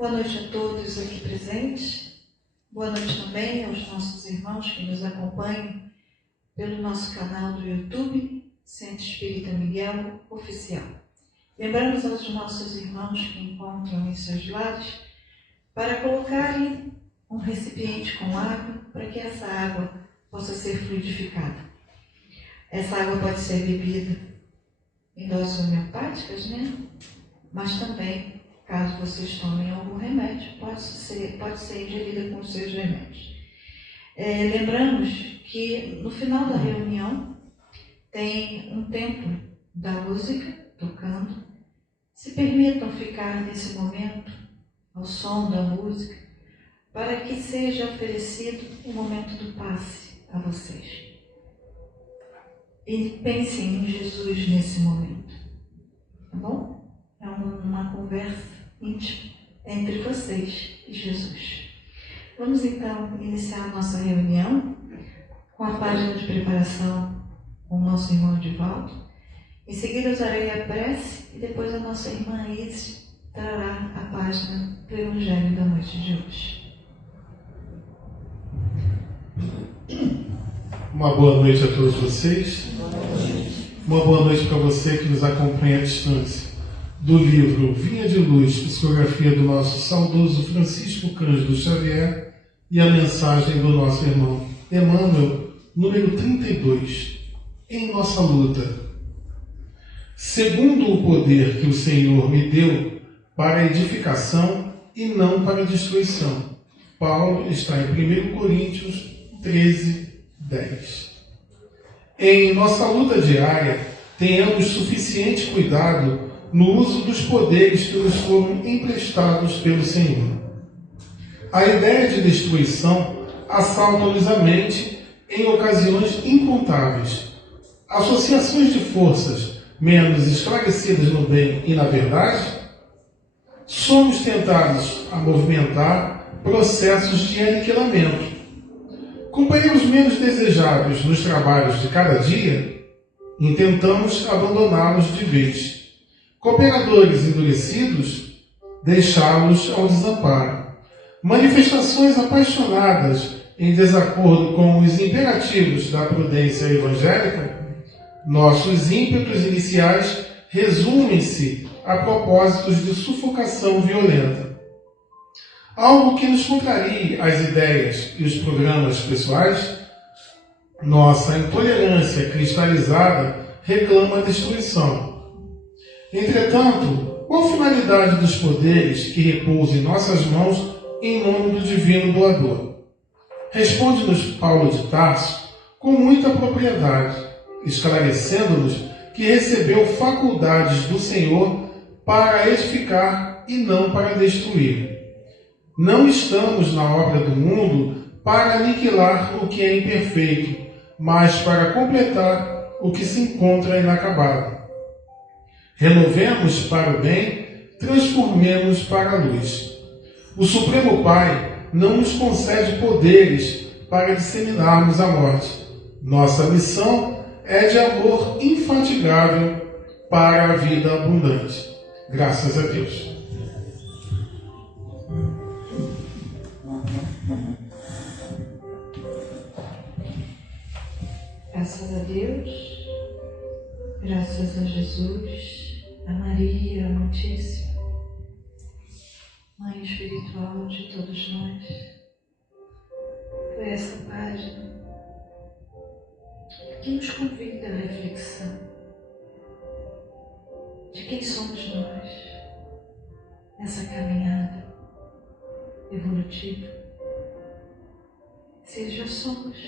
Boa noite a todos aqui presentes. Boa noite também aos nossos irmãos que nos acompanham pelo nosso canal do YouTube, Centro Espírita Miguel Oficial. Lembramos aos nossos irmãos que encontram em seus lares para colocarem um recipiente com água para que essa água possa ser fluidificada. Essa água pode ser bebida em doses homeopáticas, Mas também, caso vocês tomem algum remédio, pode ser ingerida com os seus remédios. Lembramos que no final da reunião tem um tempo da música tocando. Se permitam ficar nesse momento ao som da música para que seja oferecido um momento do passe a vocês. E pensem em Jesus nesse momento, tá bom? É uma conversa íntima entre vocês e Jesus. Vamos então iniciar a nossa reunião com a página de preparação com o nosso irmão Divaldo. Em seguida eu darei a prece e depois a nossa irmã Isis trará a página do Evangelho da noite de hoje. Uma boa noite a todos vocês. Uma boa noite para você que nos acompanha à distância. Do livro Vinha de Luz, psicografia do nosso saudoso Francisco Cândido Xavier, e a mensagem do nosso irmão Emmanuel, número 32. Em nossa luta. Segundo o poder que o Senhor me deu para a edificação e não para a destruição. Paulo está em 1 Coríntios 13, 10. Em nossa luta diária, tenhamos suficiente cuidado no uso dos poderes que nos foram emprestados pelo Senhor. A ideia de destruição assalta-nos a mente em ocasiões incontáveis. Associações de forças menos esclarecidas no bem e na verdade, somos tentados a movimentar processos de aniquilamento. Companheiros menos desejáveis nos trabalhos de cada dia, intentamos abandoná-los de vez. Cooperadores endurecidos, deixá-los ao desamparo. Manifestações apaixonadas em desacordo com os imperativos da prudência evangélica, nossos ímpetos iniciais resumem-se a propósitos de sufocação violenta. Algo que nos contrarie as ideias e os programas pessoais, nossa intolerância cristalizada reclama a destruição. Entretanto, qual a finalidade dos poderes que repousam em nossas mãos em nome do Divino Doador? Responde-nos Paulo de Tarso com muita propriedade, esclarecendo-nos que recebeu faculdades do Senhor para edificar e não para destruir. Não estamos na obra do mundo para aniquilar o que é imperfeito, mas para completar o que se encontra inacabado. Renovemos para o bem, transformemos para a luz. O Supremo Pai não nos concede poderes para disseminarmos a morte. Nossa missão é de amor infatigável para a vida abundante. Graças a Deus. Graças a Deus, graças a Jesus, a Maria Amantíssima, Mãe espiritual de todos nós, por essa página que nos convida à reflexão de quem somos nós nessa caminhada evolutiva. Se já somos,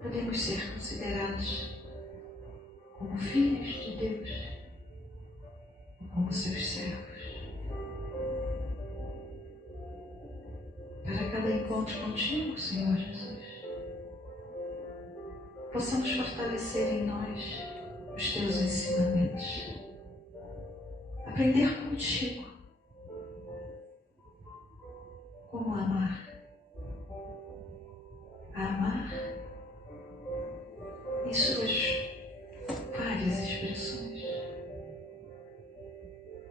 podemos ser considerados como filhos de Deus ou como seus servos. Para cada encontro contigo, Senhor Jesus, possamos fortalecer em nós os teus ensinamentos, aprender contigo como amar, a amar em suas várias expressões.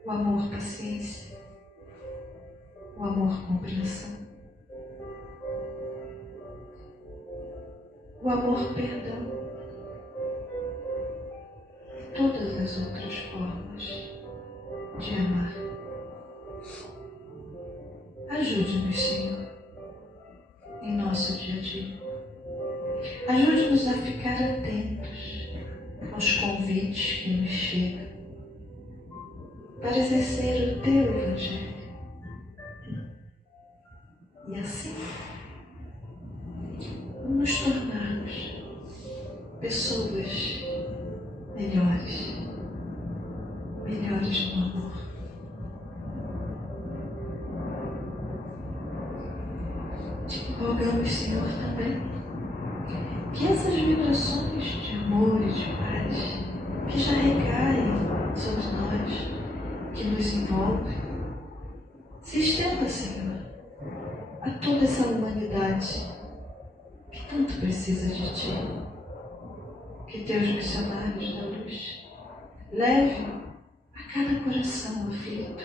O amor, paciência, o amor-perdão, todas as outras formas de amar. Ajude-nos, Senhor, em nosso dia a dia. Ajude-nos a ficar atentos aos convites que nos chegam para exercer o Teu Evangelho. E assim, nos tornarmos pessoas melhores no amor. Rogamos, Senhor, também que essas vibrações de amor e de paz que já recaem sobre nós, que nos envolvem, se estenda, Senhor, a toda essa humanidade que tanto precisa de Ti. Que Teus missionários da luz levem a cada coração aflito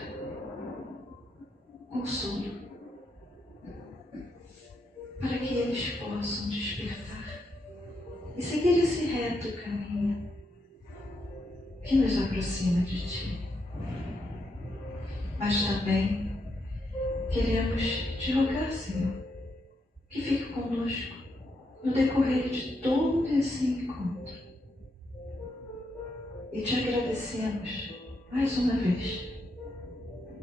consolo, para que eles possam despertar e seguir esse reto caminho que nos aproxima de Ti. Mas também queremos Te rogar, Senhor, que fique conosco no decorrer de todo esse encontro. E Te agradecemos mais uma vez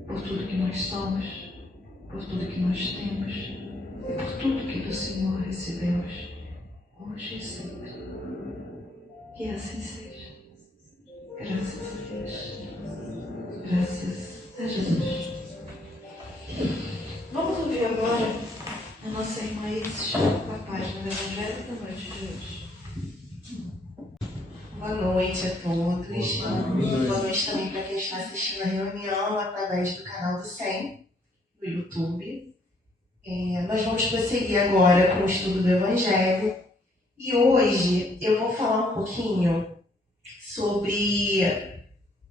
por tudo que nós somos, por tudo que nós temos e por tudo que do Senhor recebemos hoje e sempre. Que assim seja. Graças a Deus. Graças a Jesus. Vamos ouvir agora a nossa irmã Isis, com a página do Evangelho da noite de hoje. Boa noite a todos. Boa noite também para quem está assistindo a reunião através do canal do SEM, do YouTube. Nós vamos prosseguir agora com o estudo do Evangelho. E hoje eu vou falar um pouquinho sobre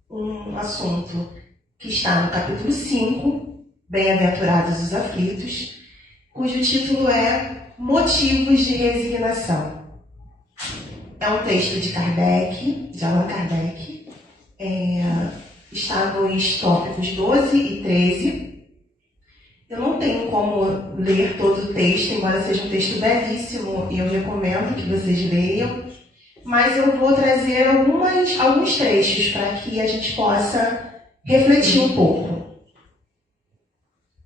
um assunto que está no capítulo 5, Bem-aventurados os aflitos, cujo título é Motivos de Resignação. É um texto de Kardec, de Allan Kardec, está nos tópicos 12 e 13. Eu não tenho como ler todo o texto, embora seja um texto belíssimo e eu recomendo que vocês leiam, mas eu vou trazer alguns trechos para que a gente possa refletir um pouco.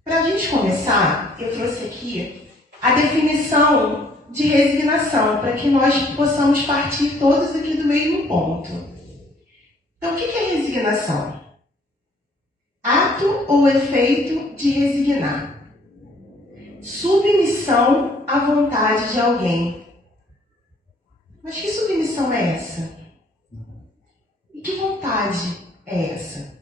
Para a gente começar, eu trouxe aqui a definição de resignação, para que nós possamos partir todos aqui do mesmo ponto. Então, o que é resignação? Ato ou efeito de resignar. Submissão à vontade de alguém. Mas que submissão é essa? E que vontade é essa?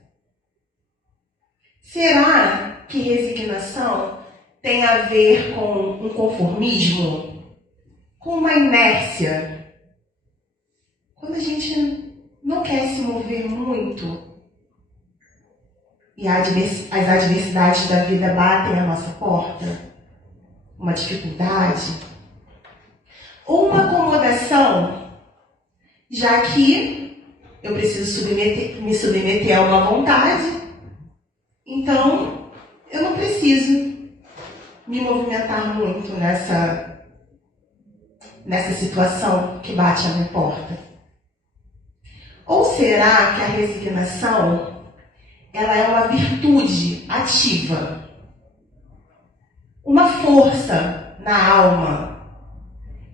Será que resignação tem a ver com um conformismo? Com uma inércia? Quando a gente não quer se mover muito e as adversidades da vida batem à nossa porta, uma dificuldade, ou uma acomodação, já que eu preciso me submeter a uma vontade, então eu não preciso me movimentar muito nessa situação que bate à minha porta. Ou será que a resignação ela é uma virtude ativa, uma força na alma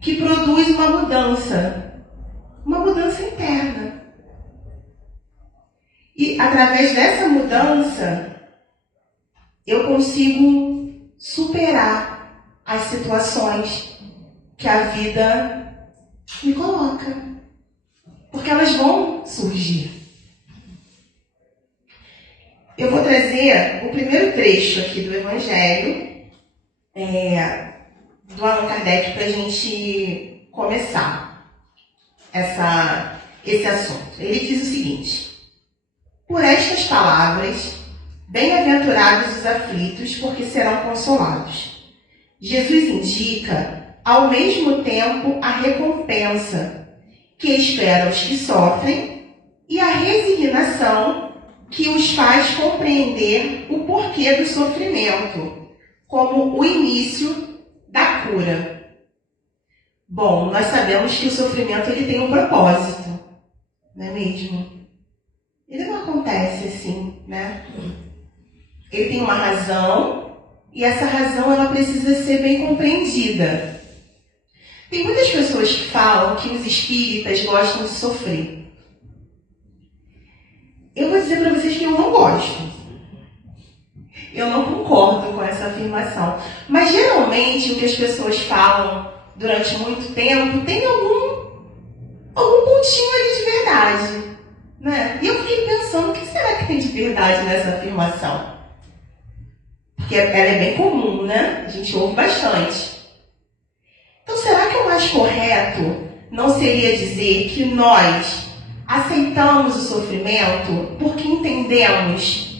que produz uma mudança interna? E através dessa mudança eu consigo superar as situações que a vida me coloca, porque elas vão surgir. Eu vou trazer o primeiro trecho aqui do Evangelho, do Allan Kardec, para a gente começar esse assunto. Ele diz o seguinte: por estas palavras, bem-aventurados os aflitos, porque serão consolados. Jesus indica ao mesmo tempo, a recompensa que espera os que sofrem e a resignação que os faz compreender o porquê do sofrimento, como o início da cura. Bom, nós sabemos que o sofrimento ele tem um propósito, não é mesmo? Ele não acontece assim, né? Ele tem uma razão e essa razão ela precisa ser bem compreendida. Tem muitas pessoas que falam que os espíritas gostam de sofrer. Eu vou dizer para vocês que eu não gosto. Eu não concordo com essa afirmação. Mas geralmente o que as pessoas falam durante muito tempo tem algum pontinho ali de verdade, né? E eu fiquei pensando, o que será que tem de verdade nessa afirmação? Porque ela é bem comum, né? A gente ouve bastante. Então, será que o mais correto não seria dizer que nós aceitamos o sofrimento porque entendemos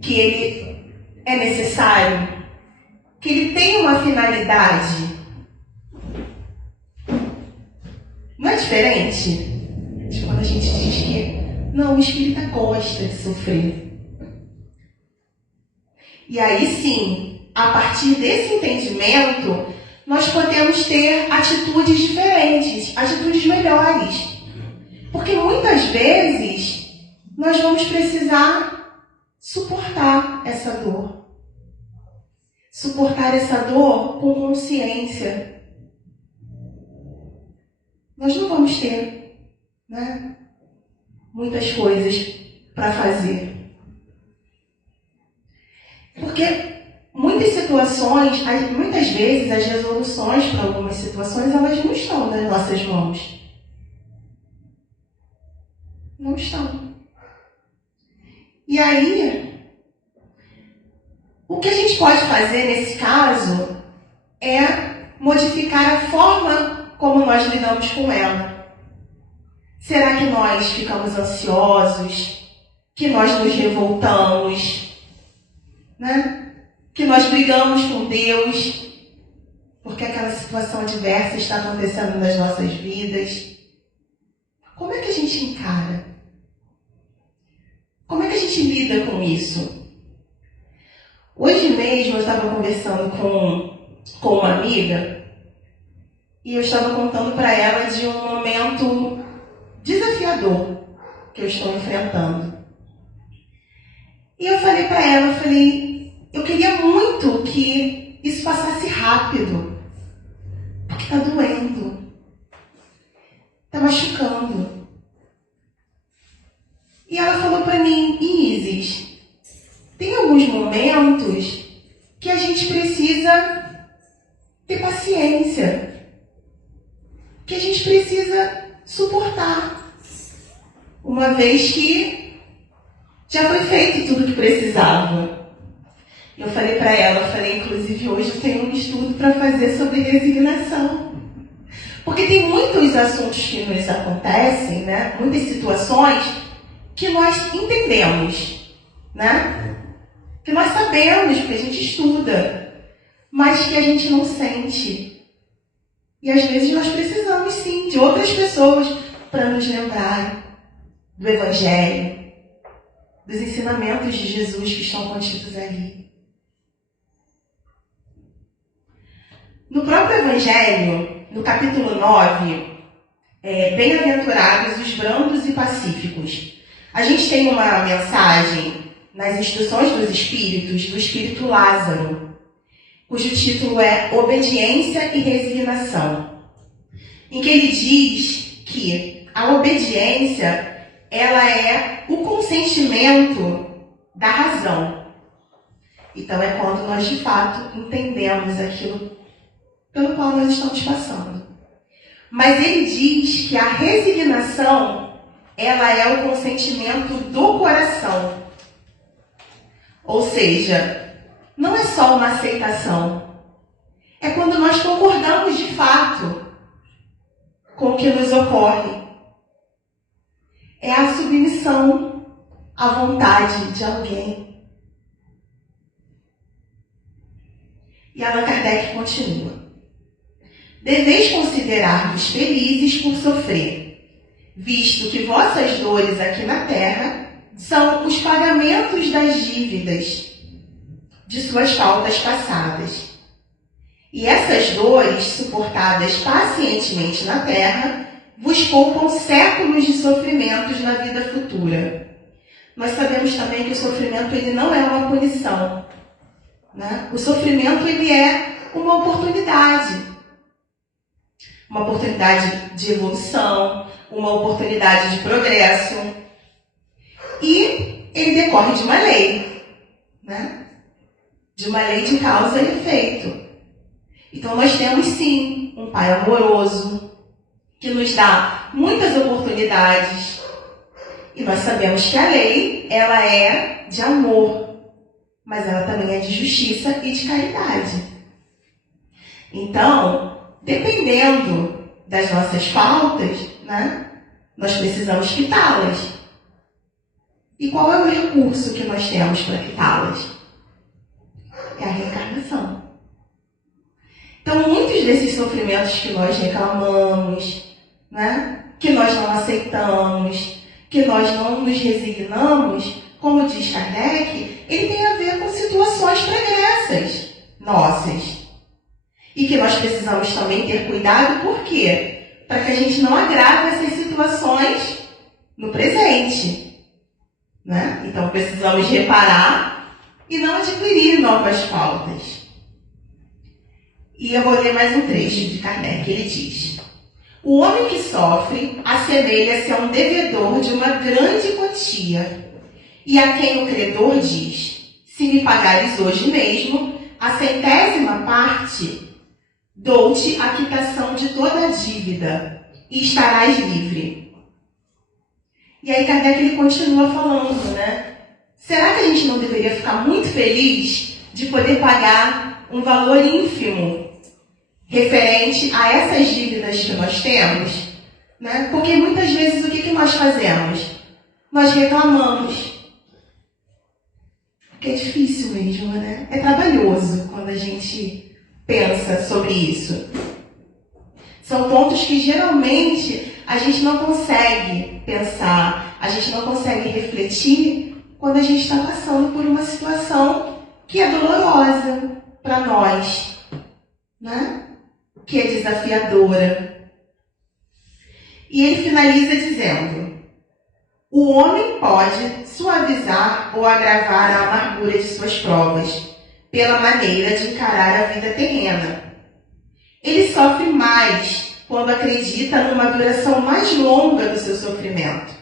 que ele é necessário, que ele tem uma finalidade? Não é diferente de quando a gente diz que não, o espírita gosta de sofrer. E aí sim, a partir desse entendimento, nós podemos ter atitudes diferentes, atitudes melhores. Porque muitas vezes nós vamos precisar suportar essa dor. Suportar essa dor com consciência. Nós não vamos ter, né, muitas coisas para fazer. Porque muitas situações, muitas vezes as resoluções para algumas situações, elas não estão nas nossas mãos. Não estão. E aí, o que a gente pode fazer nesse caso é modificar a forma como nós lidamos com ela. Será que nós ficamos ansiosos? Que nós nos revoltamos? Né? Que nós brigamos com Deus porque aquela situação adversa está acontecendo nas nossas vidas? Como é que a gente encara? Como é que a gente lida com isso? Hoje mesmo eu estava conversando com uma amiga e eu estava contando para ela de um momento desafiador que eu estou enfrentando. E eu falei para ela, eu queria muito que isso passasse rápido, porque está doendo, está machucando. E ela falou para mim, Isis, tem alguns momentos que a gente precisa ter paciência, que a gente precisa suportar, uma vez que já foi feito tudo o que precisava. Eu falei para ela, inclusive hoje eu tenho um estudo para fazer sobre resignação. Porque tem muitos assuntos que nos acontecem, né? Muitas situações que nós entendemos, né? Que nós sabemos, porque a gente estuda, mas que a gente não sente. E às vezes nós precisamos sim de outras pessoas para nos lembrar do Evangelho, dos ensinamentos de Jesus que estão contidos ali. No próprio Evangelho, no capítulo 9, bem-aventurados os brandos e pacíficos. A gente tem uma mensagem nas Instruções dos Espíritos, do Espírito Lázaro, cujo título é Obediência e Resignação, em que ele diz que a obediência, ela é o consentimento da razão. Então é quando nós de fato entendemos aquilo pelo qual nós estamos passando. Mas ele diz que a resignação, ela é o consentimento do coração. Ou seja, não é só uma aceitação. É quando nós concordamos de fato com o que nos ocorre. É a submissão à vontade de alguém. E Allan Kardec continua. deveis considerar-vos felizes por sofrer, visto que vossas dores aqui na terra são os pagamentos das dívidas de suas faltas passadas. E essas dores, suportadas pacientemente na terra, vos poupam séculos de sofrimentos na vida futura. Nós sabemos também que o sofrimento ele não é uma punição, né? O sofrimento ele é uma oportunidade de evolução, uma oportunidade de progresso. E ele decorre de uma lei, né? De uma lei de causa e efeito. Então nós temos sim um Pai amoroso, que nos dá muitas oportunidades. E nós sabemos que a lei, ela é de amor, mas ela também é de justiça e de caridade. Então, dependendo das nossas faltas, né, nós precisamos quitá-las. E qual é o recurso que nós temos para quitá-las? É a reencarnação. Então, muitos desses sofrimentos que nós reclamamos, né, que nós não aceitamos, que nós não nos resignamos, como diz Kardec, ele tem a ver com situações pregressas nossas. E que nós precisamos também ter cuidado, por quê? Para que a gente não agrave essas situações no presente, né? Então, precisamos reparar e não adquirir novas faltas. E eu vou ler mais um trecho de Kardec. Ele diz: o homem que sofre assemelha-se a um devedor de uma grande quantia, e a quem o credor diz: se me pagares hoje mesmo a 100ª parte, dou-te a quitação de toda a dívida, e estarás livre. E aí Kardec ele continua falando, né? Será que a gente não deveria ficar muito feliz de poder pagar um valor ínfimo referente a essas dívidas que nós temos, né? Porque muitas vezes o que nós fazemos? Nós reclamamos. Porque é difícil mesmo, né? É trabalhoso quando a gente pensa sobre isso. São pontos que geralmente a gente não consegue pensar, a gente não consegue refletir quando a gente está passando por uma situação que é dolorosa para nós, né? Que é desafiadora. E ele finaliza dizendo: o homem pode suavizar ou agravar a amargura de suas provas pela maneira de encarar a vida terrena. Ele sofre mais quando acredita numa duração mais longa do seu sofrimento.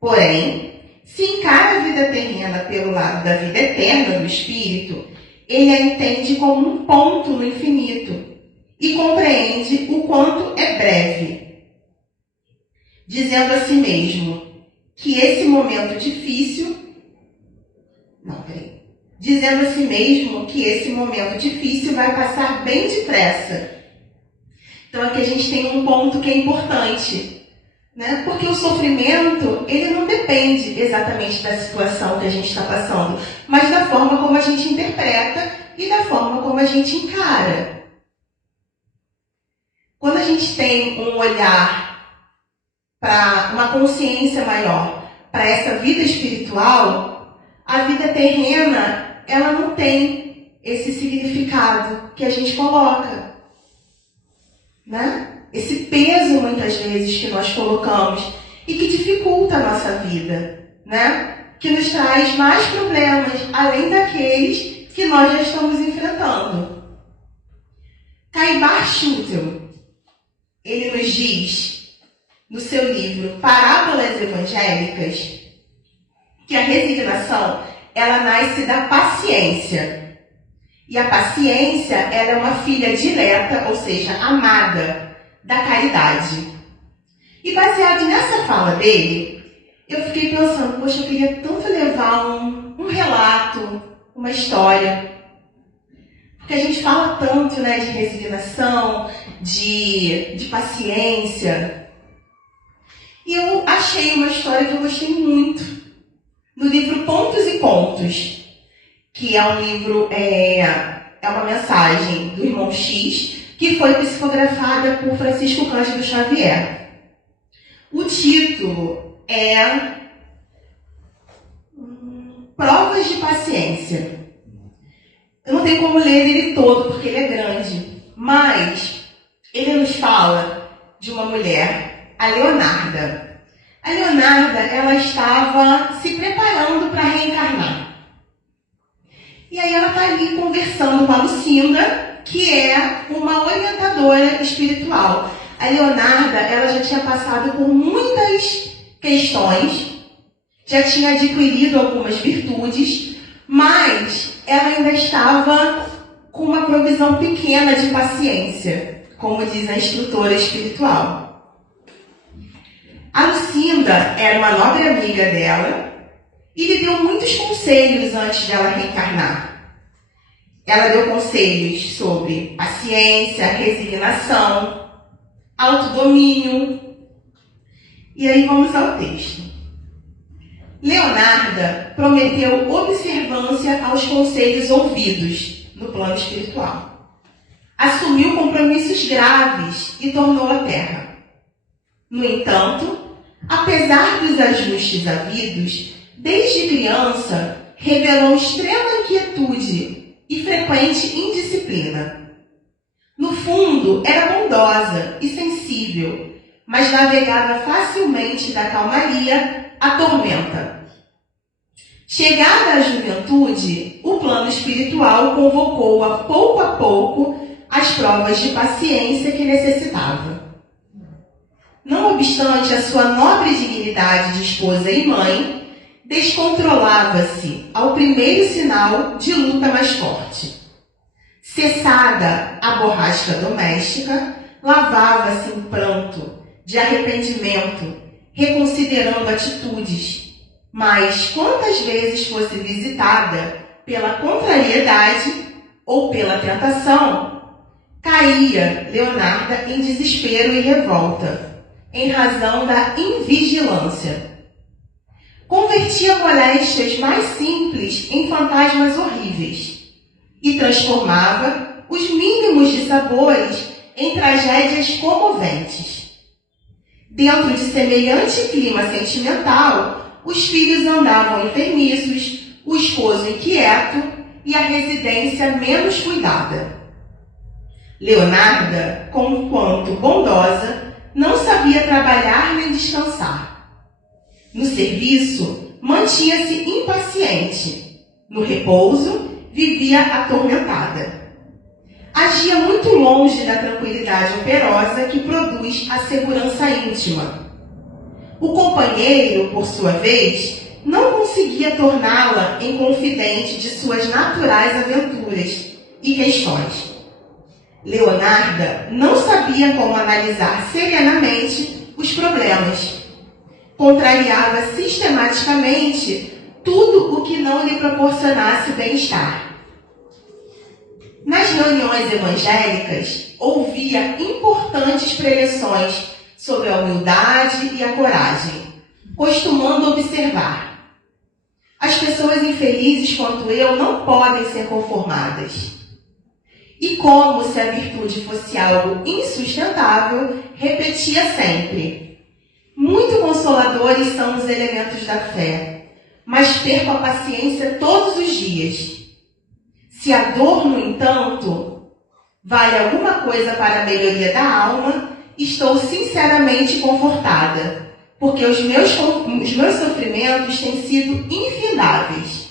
Porém, se encara a vida terrena pelo lado da vida eterna do espírito, ele a entende como um ponto no infinito e compreende o quanto é breve, dizendo a si mesmo que esse momento difícil... Dizendo a si mesmo que esse momento difícil vai passar bem depressa. Então aqui a gente tem um ponto que é importante, né? Porque o sofrimento, ele não depende exatamente da situação que a gente está passando, mas da forma como a gente interpreta e da forma como a gente encara. Quando a gente tem um olhar para uma consciência maior, para essa vida espiritual, a vida terrena, ela não tem esse significado que a gente coloca, né? Esse peso, muitas vezes, que nós colocamos e que dificulta a nossa vida, né? Que nos traz mais problemas, além daqueles que nós já estamos enfrentando. Caibar Schutel, ele nos diz, no seu livro Parábolas Evangélicas, que a resignação, ela nasce da paciência. E a paciência, ela é uma filha dileta, ou seja, amada, da caridade. E baseado nessa fala dele, eu fiquei pensando, poxa, eu queria tanto levar um relato, uma história. Porque a gente fala tanto, né, de resignação, de paciência. E eu achei uma história que eu gostei muito, no livro Pontos e Contos, que é um livro, é uma mensagem do irmão X que foi psicografada por Francisco Cândido Xavier. O título é Provas de Paciência. Eu não tenho como ler ele todo, porque ele é grande, mas ele nos fala de uma mulher, a Leonarda. A Leonarda, ela estava se preparando para reencarnar. E aí ela está ali conversando com a Lucinda, que é uma orientadora espiritual. A Leonarda, ela já tinha passado por muitas questões, já tinha adquirido algumas virtudes, mas ela ainda estava com uma provisão pequena de paciência, como diz a instrutora espiritual. A Lucinda era uma nobre amiga dela e lhe deu muitos conselhos antes dela reencarnar. Ela deu conselhos sobre paciência, resignação, autodomínio. E aí vamos ao texto. Leonarda prometeu observância aos conselhos ouvidos no plano espiritual. Assumiu compromissos graves e tornou a terra. No entanto, apesar dos ajustes havidos, desde criança revelou extrema inquietude e frequente indisciplina. No fundo, era bondosa e sensível, mas navegava facilmente da calmaria à tormenta. Chegada à juventude, o plano espiritual convocou-a pouco a pouco as provas de paciência que necessitava. Não obstante a sua nobre dignidade de esposa e mãe, descontrolava-se ao primeiro sinal de luta mais forte. Cessada a borrasca doméstica, lavava-se em pranto de arrependimento, reconsiderando atitudes, mas quantas vezes fosse visitada pela contrariedade ou pela tentação, caía Leonarda em desespero e revolta, em razão da invigilância. Convertia moléstias mais simples em fantasmas horríveis e transformava os mínimos dissabores em tragédias comoventes. Dentro de semelhante clima sentimental, os filhos andavam enfermiços, o esposo inquieto e a residência menos cuidada. Leonarda, conquanto bondosa, não sabia trabalhar nem descansar. No serviço, mantinha-se impaciente. No repouso, vivia atormentada. Agia muito longe da tranquilidade operosa que produz a segurança íntima. O companheiro, por sua vez, não conseguia torná-la em confidente de suas naturais aventuras e questões. Leonarda não sabia como analisar serenamente os problemas. Contrariava sistematicamente tudo o que não lhe proporcionasse bem-estar. Nas reuniões evangélicas, ouvia importantes preleções sobre a humildade e a coragem, costumando observar: as pessoas infelizes quanto eu não podem ser conformadas. E como se a virtude fosse algo insustentável, repetia sempre: muito consoladores são os elementos da fé, mas perco a paciência todos os dias. Se a dor, no entanto, vale alguma coisa para a melhoria da alma, estou sinceramente confortada, porque os meus sofrimentos têm sido infindáveis.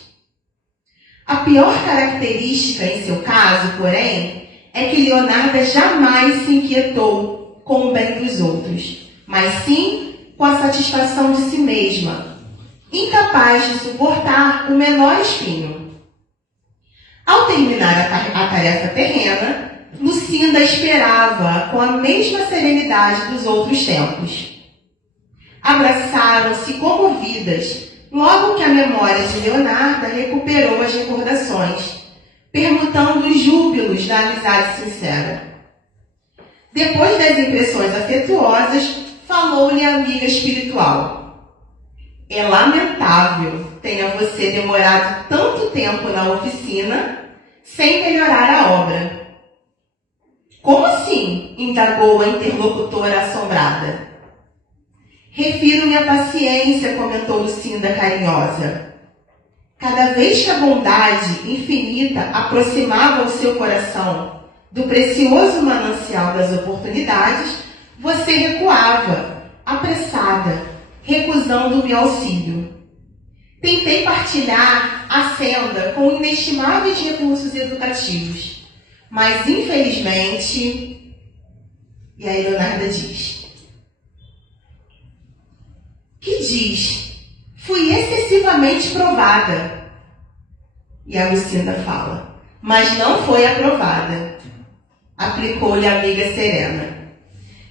A pior característica em seu caso, porém, é que Leonarda jamais se inquietou com o bem dos outros, mas sim com a satisfação de si mesma, incapaz de suportar o menor espinho. Ao terminar a tarefa terrena, Lucinda esperava com a mesma serenidade dos outros tempos. Abraçaram-se comovidas, logo que a memória de Leonarda recuperou as recordações, permutando os júbilos da amizade sincera. Depois das impressões afetuosas, falou-lhe a amiga espiritual: é lamentável tenha você demorado tanto tempo na oficina sem melhorar a obra. Como assim? Indagou a interlocutora assombrada. Refiro-me à paciência, comentou Lucinda carinhosa. Cada vez que a bondade infinita aproximava o seu coração do precioso manancial das oportunidades, você recuava, apressada, recusando-me auxílio. Tentei partilhar a senda com inestimáveis recursos educativos, mas infelizmente... E aí Leonarda diz... Que diz? Fui excessivamente provada. E a Lucinda fala, mas não foi aprovada. Aplicou-lhe a amiga serena.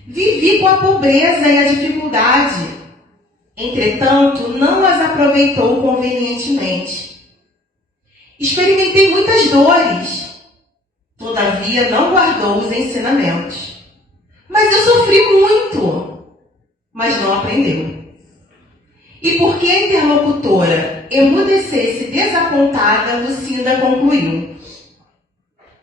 Vivi com a pobreza e a dificuldade. Entretanto, não as aproveitou convenientemente. Experimentei muitas dores. Todavia, não guardou os ensinamentos. Mas eu sofri muito. Mas não aprendeu. E porque a interlocutora emudecesse desapontada, Lucinda concluiu.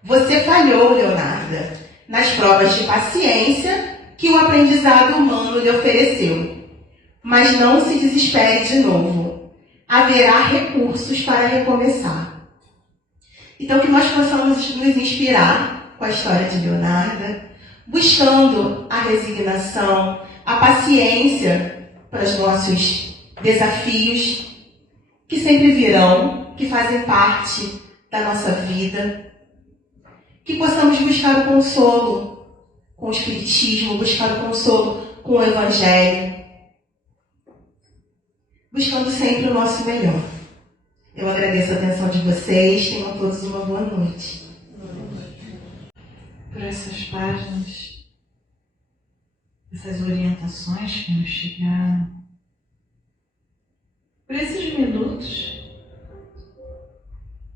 Você falhou, Leonarda, nas provas de paciência que o aprendizado humano lhe ofereceu. Mas não se desespere de novo. Haverá recursos para recomeçar. Então, que nós possamos nos inspirar com a história de Leonarda, buscando a resignação, a paciência para os nossos desafios que sempre virão, que fazem parte da nossa vida. Que possamos buscar o consolo com o Espiritismo, buscar o consolo com o Evangelho, buscando sempre o nosso melhor. Eu agradeço a atenção de vocês. Tenham todos uma boa noite. Por essas páginas, essas orientações que nos chegaram, por esses minutos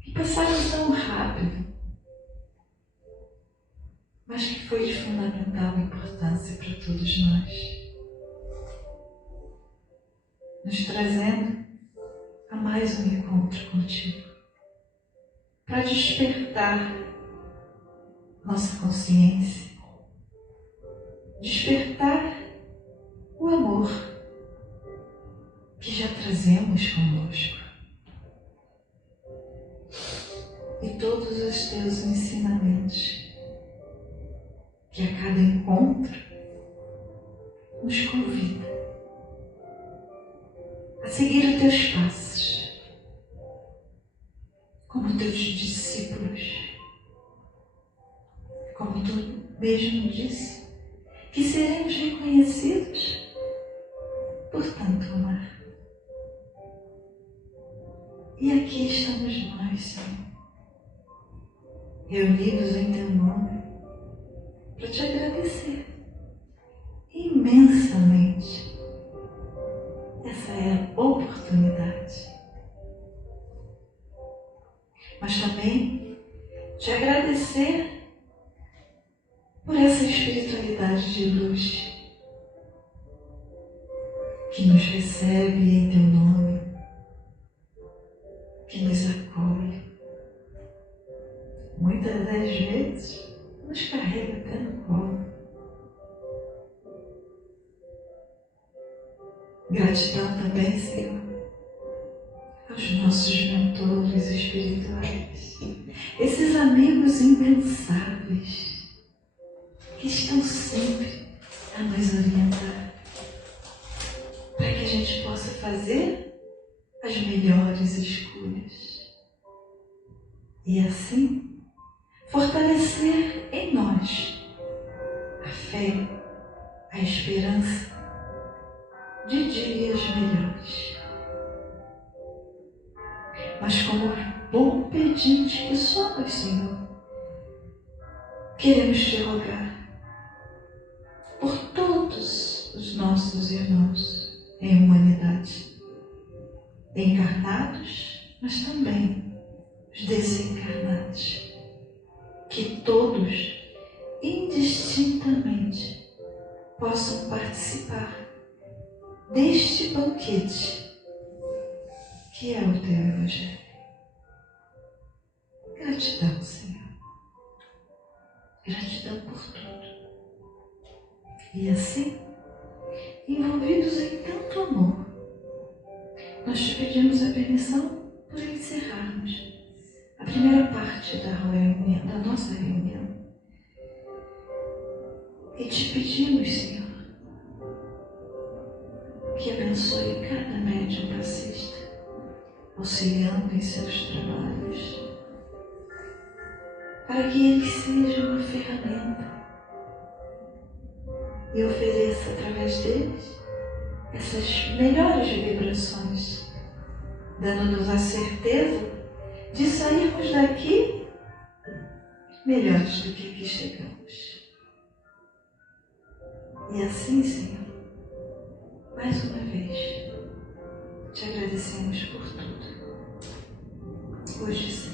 que passaram tão rápido, mas que foi de fundamental importância para todos nós, nos trazendo a mais um encontro contigo, para despertar nossa consciência, despertar o amor que já trazemos conosco. E todos os teus ensinamentos, que a cada encontro nos convida a seguir os teus passos, como teus discípulos, como tu mesmo disse, que seremos reconhecidos por tanto amar. E aqui estamos nós, Senhor, reunidos em teu nome, para te agradecer imensamente. Essa é a oportunidade. Mas também te agradecer por essa espiritualidade de luz que nos recebe em teu nome, que nos acolhe, muitas das vezes nos carrega até no colo. Gratidão também, Senhor, aos nossos mentores espirituais, esses amigos impensáveis que estão sempre a nos orientar, para que a gente possa fazer as melhores escolhas e assim fortalecer em nós a fé, a esperança de dias melhores. Mas como bom pedinte que somos, Senhor, queremos te rogar por todos os nossos irmãos em humanidade, encarnados, mas também os desencarnados, que todos, indistintamente, possam participar deste banquete que é o teu Evangelho. Gratidão, Senhor. Gratidão por tudo. E assim, envolvidos em tanto amor, nós te pedimos a permissão para encerrarmos a primeira parte da nossa reunião. E te pedimos, Senhor, que abençoe cada médium passista, auxiliando em seus trabalhos, para que ele seja uma ferramenta e ofereça através deles essas melhores vibrações, dando-nos a certeza de sairmos daqui melhores do que aqui chegamos. E assim, Senhor, mais uma vez, te agradecemos por tudo, hoje e sempre.